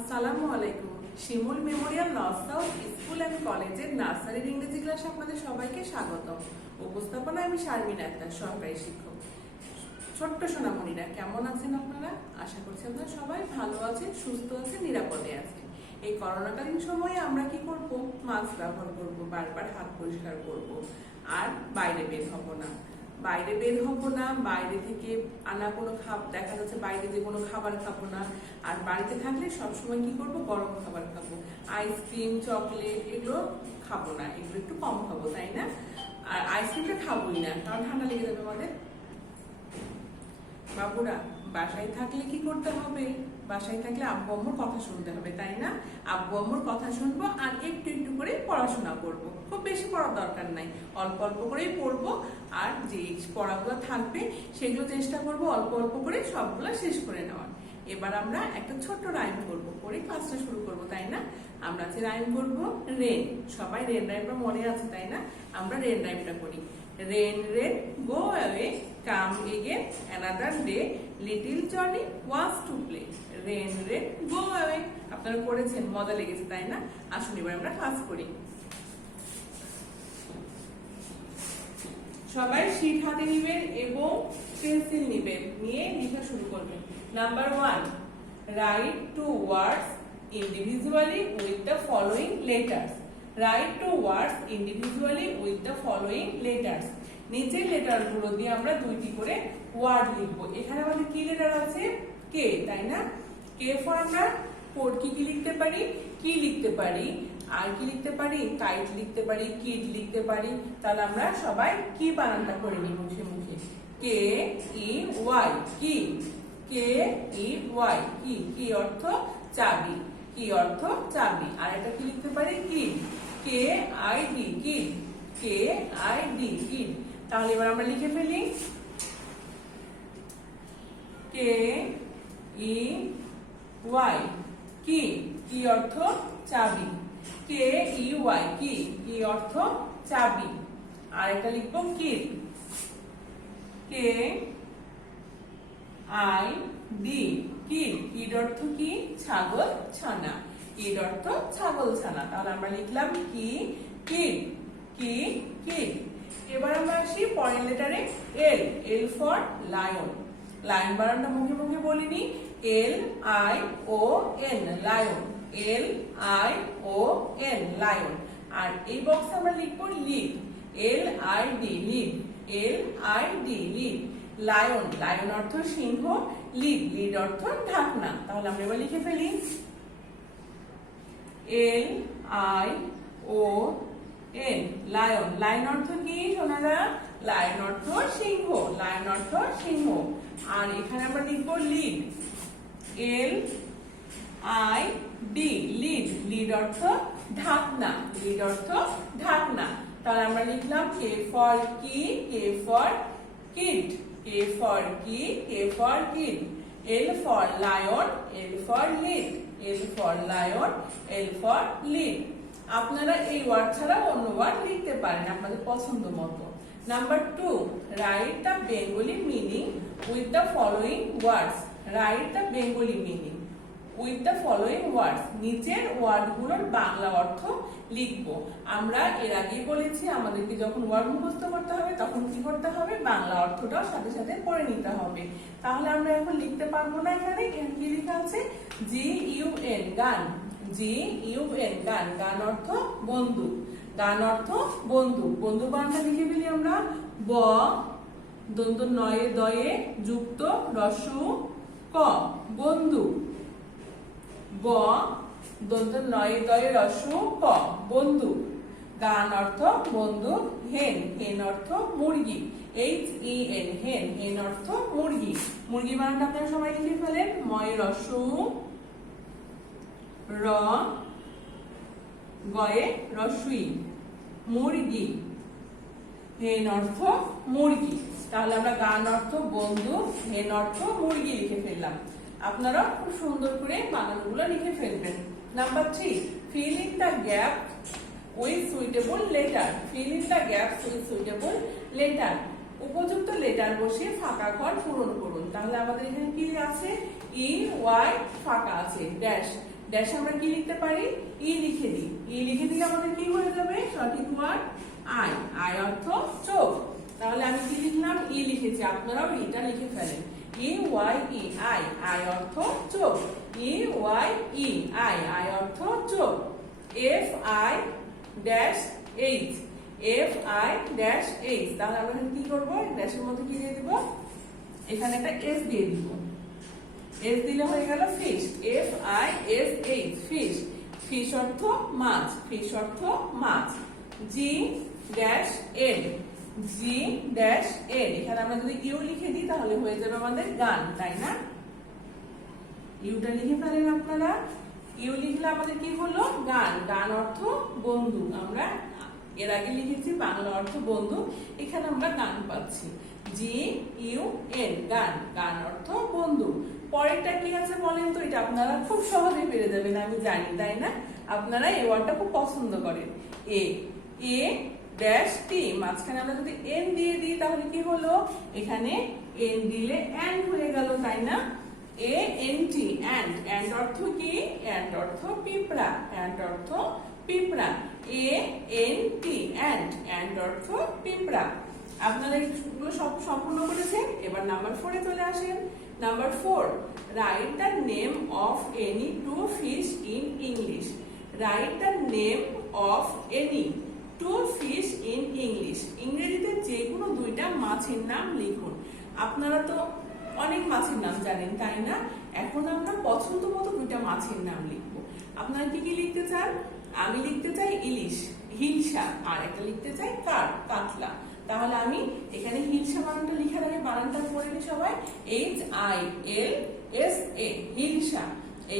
আসসালামু আলাইকুম। Shimul memorial north south school and কলেজের নার্সারির ইংরেজি ক্লাসে আপনাদের সবাইকে স্বাগতম। উপস্থাপনায় আমি শারমিন আক্তার, সহকারী শিক্ষক। ছোট্ট সোনামণিরা, কেমন আছেন আপনারা? আশা করছি আপনারা সবাই ভালো আছেন, সুস্থ আছেন, নিরাপদে আছেন। এই করোনাকালীন সময়ে আমরা কি করব? মাস্ক ব্যবহার করব, বারবার হাত পরিষ্কার করব, আর বাইরে বের হব না। বাইরে থেকে আনা কোনো দেখা যাচ্ছে বাইরে যে কোনো খাবার খাবো না। আর বাড়িতে থাকলে সবসময় কি করব? গরম খাবার খাবো, আইসক্রিম, চকলেট এগুলো খাবো না, এগুলো একটু কম খাবো, তাই না? আর আইসক্রিমটা খাবোই না, কারণ ঠান্ডা লেগে যাবে আমাদের। বাবুরা, বাসায় থাকলে কি করতে হবে? বাসায় থাকলে আব্বু আম্মুর কথা শুনতে হবে, তাই না? আব্বু আম্মুর কথা শুনবো আর একটু একটু করে পড়াশোনা করব। খুব বেশি পড়ার দরকার নাই, অল্প অল্প করেই পড়বো। আর যে পড়াগুলো থাকবে সেগুলো চেষ্টা করব অল্প অল্প করে সবগুলো শেষ করে নেওয়ার। এবার আমরা একটা ছোট্ট রাইম করব, করে ক্লাসটা শুরু করব, তাই না? আমরা যে রাইম করব রেন। সবাই রেন রাইমটা মনে আছে, তাই না? আমরা রেন রাইমটা করি। Rain, rain, go away, come again another day, little Johnny wants to play. Rain, rain, go away. আপনারা পড়েছেন, মজা লেগেছে, তাই না? আসুন এবার আমরা ক্লাস করি। সবাই শীট হাতে নেবেন এবং পেন্সিল নেবেন, নিয়ে লেখা শুরু করবেন। Number 1, write two words individually with the following letters. Write two words individually with the following letters. নিচের লেটারগুলো দিয়ে আমরা দুইটি করে ওয়ার্ড লিখব। এখানে আমাদের কি লেটার আছে? কে, তাই না? কে ফর আমরা কি লিখতে পারি? কি লিখতে পারি। আর কি লিখতে পারি? কাইট লিখতে পারি, কিড লিখতে পারি। তাহলে আমরা সবাই কি বানানটা করে নিই মুখে মুখে। কে ই ওয়াই, কি। কে ই ওয়াই, কি। কি অর্থ? চাবি। কি অর্থ? চাবি। আর এটা কি লিখতে পারি? Kid. K I D, kid. K I D, kid. তাহলে এবার আমরা লিখে ফেলি। কে ই ওয়াই, কি। কি অর্থ? চাবি। কে ই ওয়াই, কি। কি অর্থ? চাবি। আর এটা লিখবো kid. K I D, kid. Kid অর্থ কি? ছাগল ছানা। কিড অর্থ ছাগল ছানা। তাহলে আমরা লিখলাম কি, কিড। কি, কিড। এবার আমরা আসি পরের লেটারে L. L for lion. Lion বানানটা মুখে মুখে বলিনি। L I O N, lion. L I O N, lion. আর এই বক্সে আমরা লিখবো lid. L I D, lid. L I D, lid. Lion. Lion অর্থ সিংহ। লিড। লিড অর্থ ঢাকনা। তাহলে আমরা এবার লিখে ফেলি। L I O N, lion. Lion অর্থ কি সোনারা? লায়ন অর্থ সিংহ। লায়ন অর্থ সিংহ। আর এখানে আমরা লিখবো lid. L I D, lid. Lid অর্থ ঢাকনা। লিড অর্থ ঢাকনা। তাহলে আমরা লিখলাম K for key, K for kid. K for key, K for kid. L for lion, L for lid. L for lion, L for lid. আপনারা এই word ছাড়া অন্য ওয়ার্ড লিখতে পারেন আপনাদের পছন্দ মতো। Number 2, write the Bengali meaning with the following words. Write the Bengali meaning with the following ওয়ার্ডস। নিচের ওয়ার্ডগুলোর বাংলা অর্থ লিখব। আমরা এর আগেই বলেছি আমাদেরকে যখন ওয়ার্ড মুখস্থ করতে হবে তখন কি করতে হবে? বাংলা অর্থটাও সাথে সাথে পড়ে নিতে হবে। তাহলে আমরা এখন লিখতে পারবো না। এখানে কি লেখা আছে? জি ইউ এন, গান। জি ইউ এন, গান। গান অর্থ বন্ধু। গান অর্থ বন্ধু। বন্ধু বানানটা লিখে ফেলি আমরা। ব দন্ত নয়ে দয়ে যুক্ত রসু ক, বন্ধু। ব দন্ত নয়ে দয়ে রসু ক, বন্ধু। গান অর্থ বন্ধু। হেন। হেন অর্থ মুরগি। এইচ ই এন, হেন। হেন অর্থ মুরগি। মুরগি বানানটা আপনারা সবাই লিখে ফেলেন। ময়ে রসু, র গয়ে রসুই, মুরগি। হেন অর্থ মুরগি। তাহলে আমরা গান অর্থ বন্ধু, হেন অর্থ মুরগি লিখে ফেললাম। আপনারা খুব সুন্দর করে বানানগুলো লিখে ফেলবেন। Number 3, fill in the gap with suitable letter. Fill in the gaps with suitable letter. উপযুক্ত লেটার বসিয়ে ফাঁকা ঘর পূরণ করুন। তাহলে আমাদের এখানে কি আছে? ই ওয়াই ফাঁকা আছে, ড্যাশ। ড্যাশ আমরা কি লিখতে পারি, ই লিখে দিই। ই লিখে দিলে আমাদের কি হয়ে যাবে সঠিক ওয়ার্ড আই। আই অর্থ চোখ। তাহলে আমি কি লিখলাম, ই লিখেছি, আপনারাও ইটা লিখে ফেলেন। E Y E eye, eye অর্থ চোখ। E Y E eye, eye অর্থ চোখ। F I dash H, F I dash H, তাহলে আমরা কি করবো, ড্যাশের মধ্যে কি দিয়ে দিব, এখানে একটা এস দিয়ে দিব। এস দিলে হয়ে গেল fish. F I S H, fish. Fish অর্থ মাছ, ফিশ অর্থ মাছ। জি ড্যাশ এল, জি ড্যাশ এল, এখানে আমরা যদি ইউ লিখে দিই তাহলে হয়ে যাবে আমাদের গান, তাই না? ইউটা লিখে ফেলেন আপনারা। ইউ লিখলে আমাদের কি হলো, গান। গান অর্থ বন্ধু, আমরা এর আগে লিখেছি বাংলা অর্থ বন্ধু, এখানে আমরা গান পাচ্ছি। জি ইউ এন, গান। গান অর্থ বন্ধু। পরেরটা কি আছে বলেন তো, এটা আপনারা খুব সহজে পেরে যাবেন আমি জানি, তাই না? আপনারা এই ওয়ার্ডটা খুব পছন্দ করেন। এ, এ ড্যাশ টি, মাঝখানে আমরা যদি এন দিয়ে দিই তাহলে কি হলো, এখানে এন দিলে এন্ড হয়ে গেল, তাই না? A N T, ant. Ant অর্থ কি, এন্ড অর্থ পিঁপড়া, এন্ড অর্থ পিঁপড়া। A N T, ant. Ant অর্থ পিঁপড়া। আপনারা এগুলো সব সম্পূর্ণ করেছেন। এবার নাম্বার 4 এ চলে আসেন। Number 4, write the name of any two fish in English. Write the name of any two fish in English. ইংরেজিতে যে কোনো দুইটা মাছের নাম লিখুন। আপনারা তো অনেক মাছের নাম জানেন, তাই না? এখন আমরা পছন্দ মতো দুইটা মাছের নাম লিখবো। আপনারা কি কি লিখতে চান? আমি লিখতে চাই ইলিশ, হিলসা, আর একটা লিখতে চাই কাতলা। তাহলে আমি এখানে হিলসা বানানটা লিখার আগে বানানটা পড়ে নিই সবাই। H I L S A, hilsa.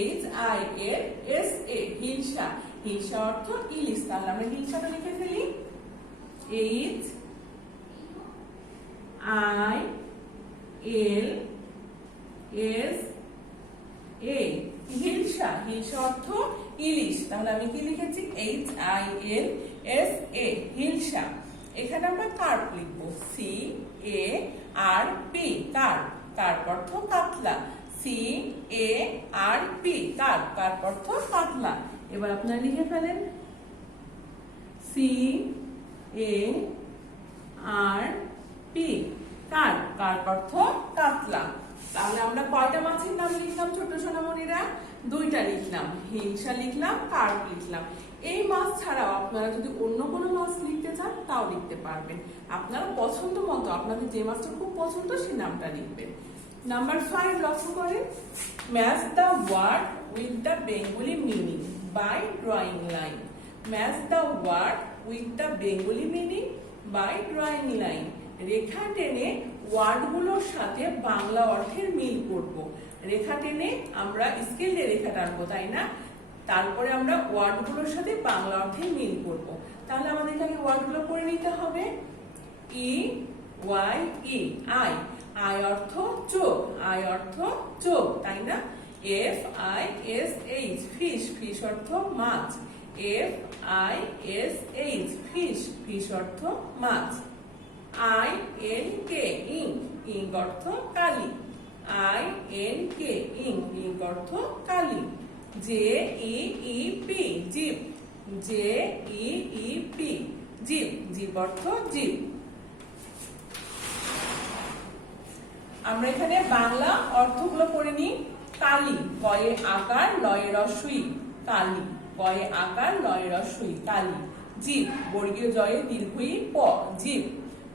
H I L S এ, হিলসা। হিলসা অর্থ ইলিশ, তাহলে আমরা হিলসাটা লিখে ফেলি। এইচ আই এল এস এ, হিলসা। হিলসা অর্থ ইলিশ, তাহলে আমি কি লিখেছি, এইচ আই এল এস এ, হিলসা। এখানে আমরা কার্প লিখবো, C A R P, carp. Carp অর্থ কাতলা, C A R P, carp. Carp অর্থ কাতলা। এবার আপনারা লিখে ফেলেন, C A R P, carp. Carp অর্থ কাতলা। তাহলে আমরা কয়টা মাছের নাম লিখলাম ছোট সোনামণিরা? দুইটা লিখলাম, হিলসা লিখলাম, কার্প লিখলাম। এই মাছ ছাড়াও আপনারা যদি অন্য কোনো মাছ লিখতে চান তাও লিখতে পারবেন। আপনারা পছন্দ মতো আপনাদের যে মাছটা খুব পছন্দ সেই নামটা লিখবেন। নাম্বার 5 লক্ষ্য করেন, match the word with the Bengali meaning by drawing line. Match the word with the Bengali meaning by drawing line. রেখা টেনে ওয়ার্ডগুলোর সাথে বাংলা অর্থের মিল করব। রেখা টেনে আমরা স্কেল দিয়ে রেখা টানবো, তাই না? তারপরে আমরা ওয়ার্ডগুলোর সাথে বাংলা অর্থে মিল করব। তাহলে আমাদের এখানে ওয়ার্ডগুলো করে নিতে হবে। E Y E, eye. Eye অর্থ চোখ, আই অর্থ চোখ, তাই না? F I S H, fish. Fish অর্থ মাছ। F I S H, fish. Fish অর্থ মাছ। I N K, ink. Ink অর্থ কালি। I N K, ink. Ink অর্থ কালি। J E E P, jeep. J E E P, jeep. Jeep অর্থ jeep. আমরা এখানে বাংলা অর্থগুলো পড়ে নিই। কালি, কয়ে আকার লয়ে রস্বই, কালি। কয়ে আকার লয়ে রস্বই, কালি। জিপ, বর্গীয় জয়ে দীর্ঘই প, জিপ।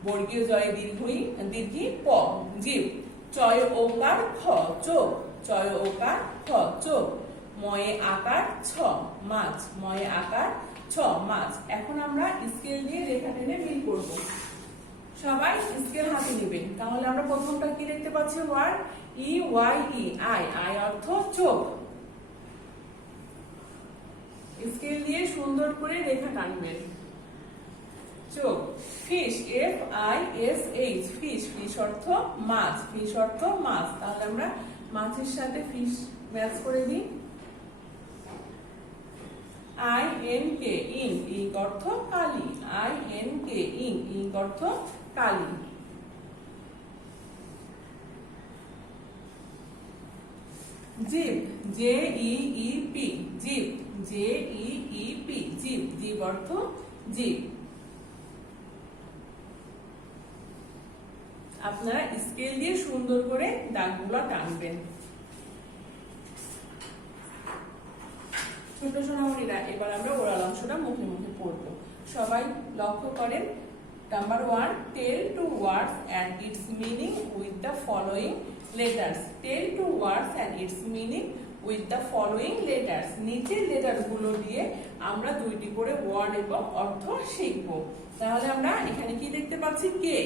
বর্গীয় জয়ে দীর্ঘি প, জিপ। চয় ওকার খ, চোখ। চয় ওকার খ, চোখ। ময়ে আকার ছ, মাছ। ময়ে আকার ছ, মাছ। এখন আমরা স্কেল দিয়ে রেখা টেনে মিল করব। সবাই স্কেল হাতে নেবেন। তাহলে আমরা প্রথমটা কি দেখতে পাচ্ছি, word E Y E, eye. Eye অর্থ চোখ। স্কেল দিয়ে সুন্দর করে রেখা টানবেন, চোখ। Fish, F I S H, fish. Fish অর্থ মাছ, ফিশ অর্থ মাছ। তাহলে আমরা মাছের সাথে ফিশ ম্যাচ করে দিই। I N K, ink. Ink অর্থ কালি। I N K, ink. Ink অর্থ কালি। Jeep, J E E P, jeep, J E E P, jeep, jeep অর্থ জিপ। আপনারা স্কেল দিয়ে সুন্দর করে দাগগুলো টানবেন। ছোট সোনামণিরা, এবার আমরা ওরাল অংশটা মুখে মুখে পড়বো। সবাই লক্ষ্য করেন। Number 1, tell two words and its meaning with the following letters. Tell two words and its meaning with the following letters. নিচের লেটারগুলো দিয়ে আমরা দুইটি করে ওয়ার্ড এবং অর্থ শিখব। তাহলে আমরা এখানে কি দেখতে পাচ্ছি? কে,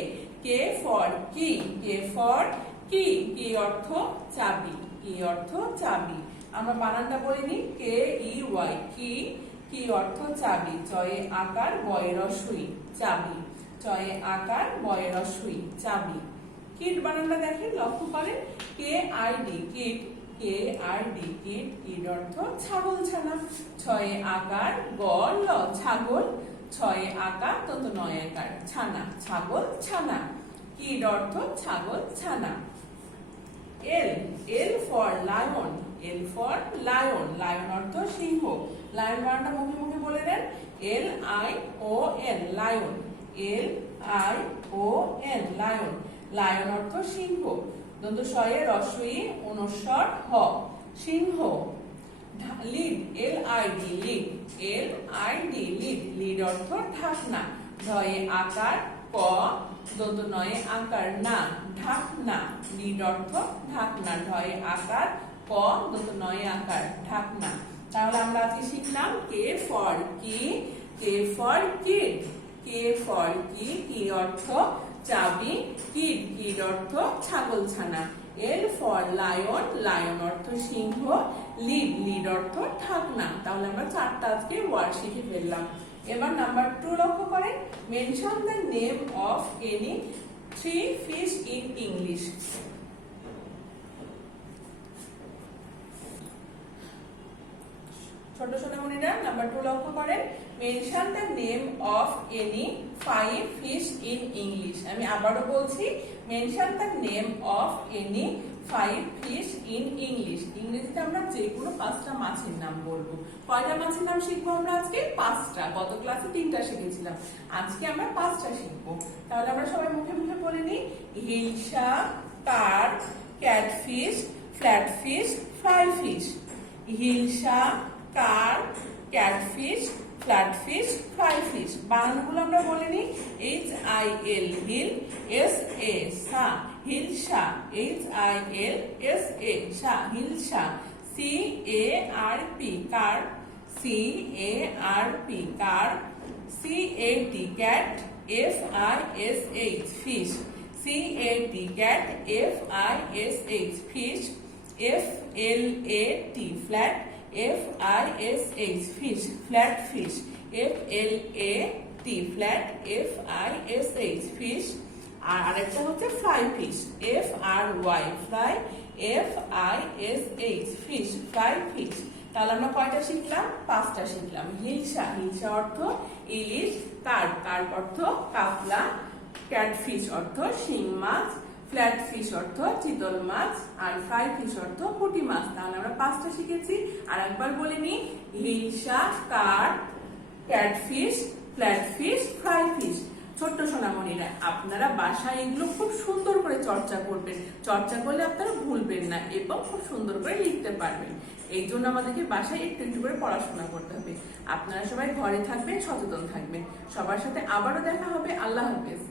কে for key, K for key, key অর্থ চাবি, কি অর্থ চাবি। আমরা বানানটা বলে নিই, কে ই ওয়াই, কি, কি অর্থ চাবি। চয়ে আকার বয়ে রসই, চাবি, চয়ে আকার বয়ে রসই, চাবি। কিট বানানটা দেখেন, লক্ষ্য করেন, K I D, kid, K I D, kid, kid অর্থ ছাগল ছানা। ছয়ে আকার গ ল, ছাগল, ছয়ে আকার তত নয় আকার ছানা, ছাগল ছানা। কিড অর্থ ছাগল ছানা। L, L for lion, L for lion, lion অর্থ সিংহ। লায়ন বানানটা মুখে মুখে বলে দেন, L I O N, lion, L I O N, lion, lion অর্থ সিংহ। দন্ত শয়ে রস্বই অনুস্বর হ, সিংহ। Lid, L I D, lid, L I D, lid, lid অর্থ ঢাকনা। ধয়ে আকার ক, দন্ত নয়ে আকার না, ঢাকনা, লিড অর্থ ঢাকনা। ধয়ে আকার ক, দন্ত নয়ে আকার ঢাকনা। তাহলে আমরা আজকে শিখলাম K for key, K for kid, K for key, key অর্থ চাবি, কিড, কিড অর্থ ছাগল ছানা। এল ফর লায়ন, লায়ন অর্থ সিংহ। লিড, লিড অর্থ ঢাকনা। তাহলে আমরা চারটা আজকে ওয়ার্ড শিখে ফেললাম। এবার নাম্বার 2 লক্ষ্য করেন, mention the name of any 3 fish in English. ছোট সোনামণিরা, নাম্বার 2 লক্ষ্য করেন, mention the name of any 5 fish in English. আমি আবারও বলছি, mention the name of any 5 fish in English. ইংরেজিতে আমরা যে কোনো 5টা মাছের নাম বলবো। কয়টা মাছের নাম শিখবো আমরা আজকে? 5টা। গত ক্লাসে 3টা শিখেছিলাম, আজকে আমরা 5টা শিখবো। তাহলে আমরা সবাই মুখে মুখে বলে নিই, hilsa, carp, catfish, flatfish, fry fish. Hilsa, carp, catfish, flatfish, fry fish. বানানগুলো আমরা বলে নিই, H I L, hill, S A sa, hilsa, H I L S A sa, hilsa. C A R P, carp, C A R P, carp. C A T, cat, F I S H, fish. C A T, cat, F I S H, fish. F L A T, flat, F I S H, fish, flat fish. F L A T, flat, F I S H, fish. আর আরেকটা হচ্ছে fry fish, F R Y, fry, F I S H, fish, fry fish. তাহলে আমরা কয়টা শিখলাম? 5টা শিখলাম। হিলসা, হিলসা অর্থ ইলিশ। কার্প, কার্প অর্থ কাতলা। ক্যাটফিশ অর্থ শিং মাছ। ফ্ল্যাট ফিশ অর্থ চিতল মাছ। আর ফ্রাই ফিশ অর্থ পুঁটি মাছ। তাহলে আমরা 5টা শিখেছি। আর একবার বলে নিই, hilsa, carp, catfish, flat fish, fry fish. ছোট্ট সোনামণিরা, আপনারা বাসায় এগুলো খুব সুন্দর করে চর্চা করবেন। চর্চা করলে আপনারা ভুলবেন না এবং খুব সুন্দর করে লিখতে পারবেন। এই জন্য আমাদেরকে বাসায় একটু একটু করে পড়াশোনা করতে হবে। আপনারা সবাই ঘরে থাকবেন, সচেতন থাকবেন। সবার সাথে আবারও দেখা হবে। আল্লাহ হাফেজ।